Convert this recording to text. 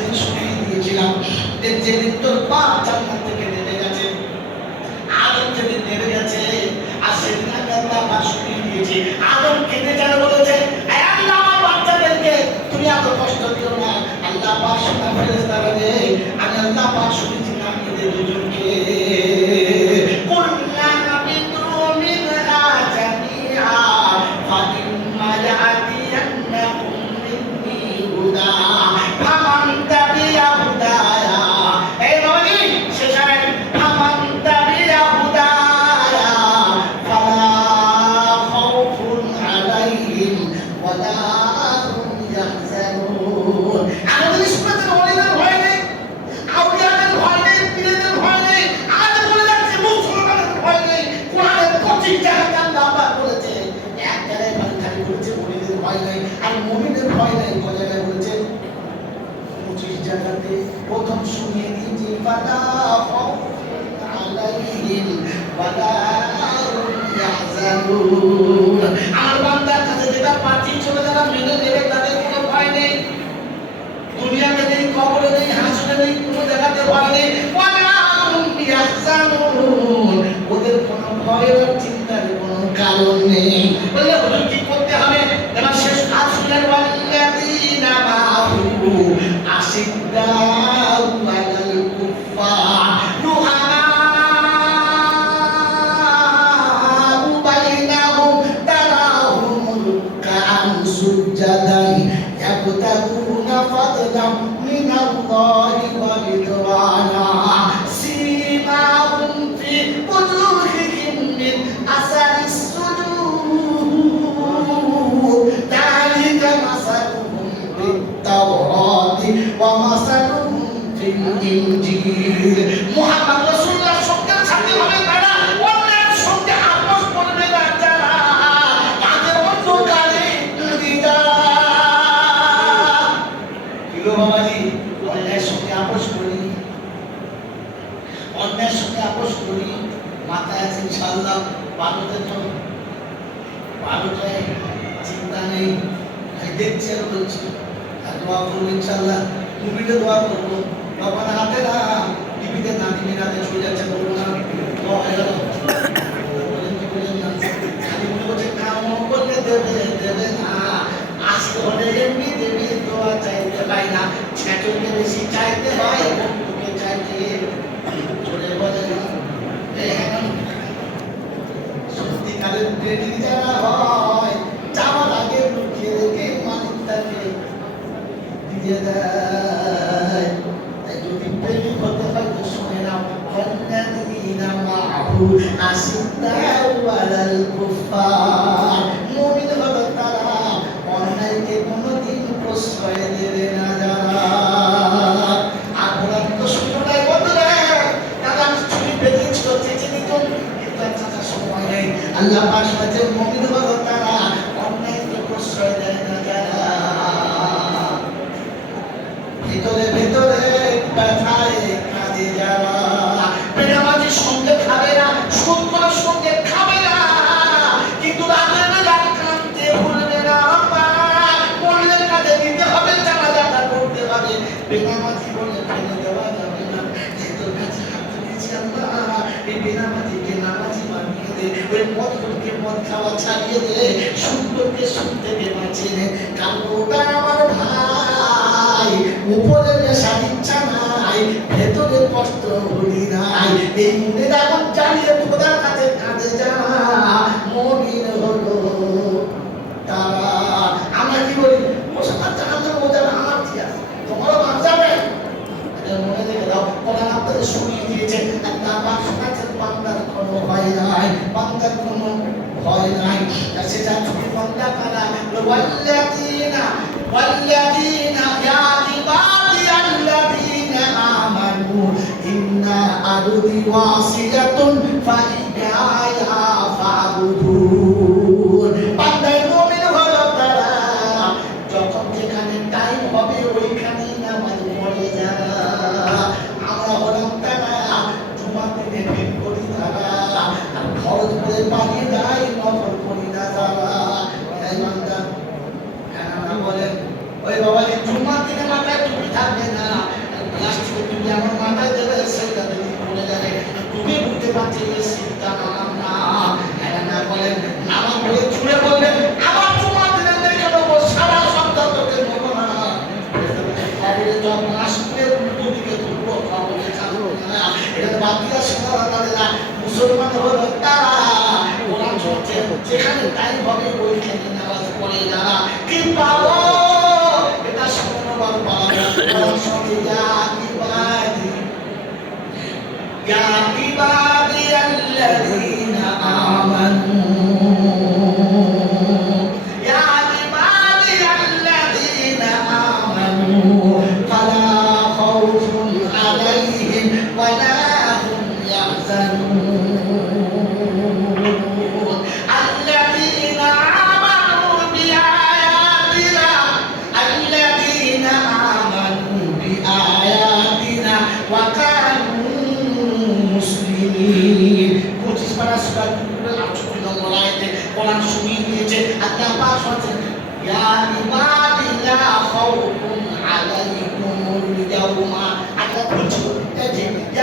সেদিন শুনিয়ে দিয়েছিলাম যেদিন তোর বাপ জান্নাত থেকে নেমে গেছে, আদম যেদিন নেমে গেছে, আর সেদিন আল্লাহ পাক শুনিয়ে দিয়েছে। আদম কেঁদে যেন বলেছে, আয় আল্লাহ আমার বাচ্চাদেরকে তুমি এত কষ্ট দিও না। আল্লাহ পাক শোনা ফেরেশতারা রে, আমি আল্লাহ পাক শুনেছি না এদের দুজনকে প্রথম শুনিয়ে দিয়েছি আমার বান্দার কাছে যেটা পাঠিয়ে চলে যারা মেনে নেবে তাদের কোনো ভয় নেই, দুনিয়াতে নেই, কবরে নেই, হাসরে নেই, কোনো জায়গাতে ভয় নেই। ওদের কোনো ভয়ের চিন্তার কোনো কারণ নেই। বললে ওদের কি করতে হবে? এবার শেষ কাজ শুনলেন, ওয়াল্লাযীনা মা'হু আশিদ্দাউ আলাল কুফফার রুহামাউ বাইনাহুম তারাহুম রুকআন সুজদান ইয়াবতাগুনা ফাদলাম মিনাল্লাহি ওয়া রিদওয়ানা সীমাহুম ফি wujuhihim মিন আসারিস সুজুদ যালিকা মাসালুহুম বিত-তাওরাতি ওয়া মাসালুহুম ফিল ইনজিল। মুহাম্মদ রাসূলুল্লাহ সঙ্গে সাথে হবে তারা, অন্যের সঙ্গে আপোষ করবে না যারা, তাদের অন্ধকারে ডুবে যায়। কিলো বাবাজি, অন্যের সঙ্গে আপোষ করি, অন্যের সঙ্গে আপোষ করি, মাথায় আছে ইনশাআল্লাহ ভারতের জন্য, ভারতের চিন্তা নেই, দেখছি আর বলছি, আর দোয়া করবো ইনশাআল্লাহ, মুভিতে দোয়া করবো, তখন হাতে না টিভিতে নাতি মিনাতে চলে যাচ্ছে, বলবো না দোয়া হয়ে গেল, বলেন কি বলেন না, খালি মনে করছে কাম করলে দেবে দেবে না, আসতে হলে এমনি দেবে, দোয়া চাইতে পাই না, ছেঁচলকে বেশি চাইতে হয়, বন্ধুকে চাইতে চলে বলে না। সত্যিকারের প্রেমিক যারা হয়, যাওয়ার আগে লুকিয়ে রেখে মালিকটাকে দিয়ে দেয়। যদি প্রেমিক হতে হয় তো শুনে নাও, ওয়াল্লাযীনা মা'হু আশিদ্দাউ আলাল কুফফার, মুমিন হলো তারা অন্যায়কে কোনোদিন প্রশ্রয় দেবে না যারা। আর ওরা তো শুনো নাই বন্ধুরা, তারা ছুরি বেরিয়েছিল, চেঁচে দিত, কিন্তু চাচার সময় নেই। আল্লাহ পাক বলেছেন মুমিন হলো তারা অন্যায়কে প্রশ্রয় দেয় না যারা। ভিতরে ভিতরে ব্যথায় কাঁদে যারা, বেনামাজির সঙ্গে খাবে না, সুদ করার সঙ্গে খাবে না, কিন্তু রাতের বেলা কাঁদতে ভুলবে না। মূল্যের কাজে দিতে হবে, জানাজাটা করতে হবে, বেনামাজি বলে ফেলে দেওয়া যাবে না। তোর কাছে হাত তুলেছি আল্লাহ, এই বেনামাজিকে নামাজি বানিয়ে দে, ওই মদকে মদ খাওয়া ছাড়িয়ে দে, সুন্দরকে সুদ থেকে বাঁচিয়ে দে, কারণ ওটা আমার ভাই, উপরে নেশার ইচ্ছা নাই, ভেতরে কষ্ট হলি নাই। এই মনে এখন জ্বালিয়ে খোদার কাছে কাঁদে যারা মুমিন হলো তারা। আমরা কি বলি, ও সবার জানাতে ও যাবে, আমার কি আছে, তোমারও ভাব যাবে, এটা মনে রেখে দাও। কোরআন আপনাদের শুনিয়ে দিয়েছে, আল্লাহ পাক শোনাচ্ছেন বান্দার কোনো ভয় নাই, বান্দার কোনো ভয় নাই। সে যা তুমি বান্দা কারা, ওয়াল্লাযীনা ইয়া ইবাদিয়াল্লাযীনা আমানু ইন্না আরদি ওয়াসিয়াতুন ফাইয়া ফাবুদুন। বান্দা মুমিন হলো তারা যখন যেখানে টাইম হবে ওইখানেই নামাজ পড়ে যারা। আমরা হলাম তারা জুমাতে নেমে করি তারা, আর খরচ করে পালিয়ে যাই নফল করি না তারা। এই বান্দা বলেন, ওই বাবা জুমার দিনে মাথায় টুপি থাকবে না, বাইরে জব আসলে উল্টো দিকে ধরবো খবরে চালু না এটা বাদ দিয়া শোনা মুসলমান হলো তারা কোরআন শুনছে যেখানে টাইম হবে ওইখানে নামাজ পড়ে যারা কি পাবো এটা শোনাবার পাবো কোরআন শুনে يا عبادي الذين آمنوا فلا خوف عليهم ولا هم يحزنون الذين آمنوا بآياتنا وكانوا মুসলিমিন 25 পারা সূরা নূরের 68 নম্বর আয়াতে কোরআন শুনিয়ে দিয়েছে আল্লাহ পাক বলেন ইয়া ইবাদি লা খাউফুন আলাইকুমুল ইয়াওমা আল্লাহ বলছেন যে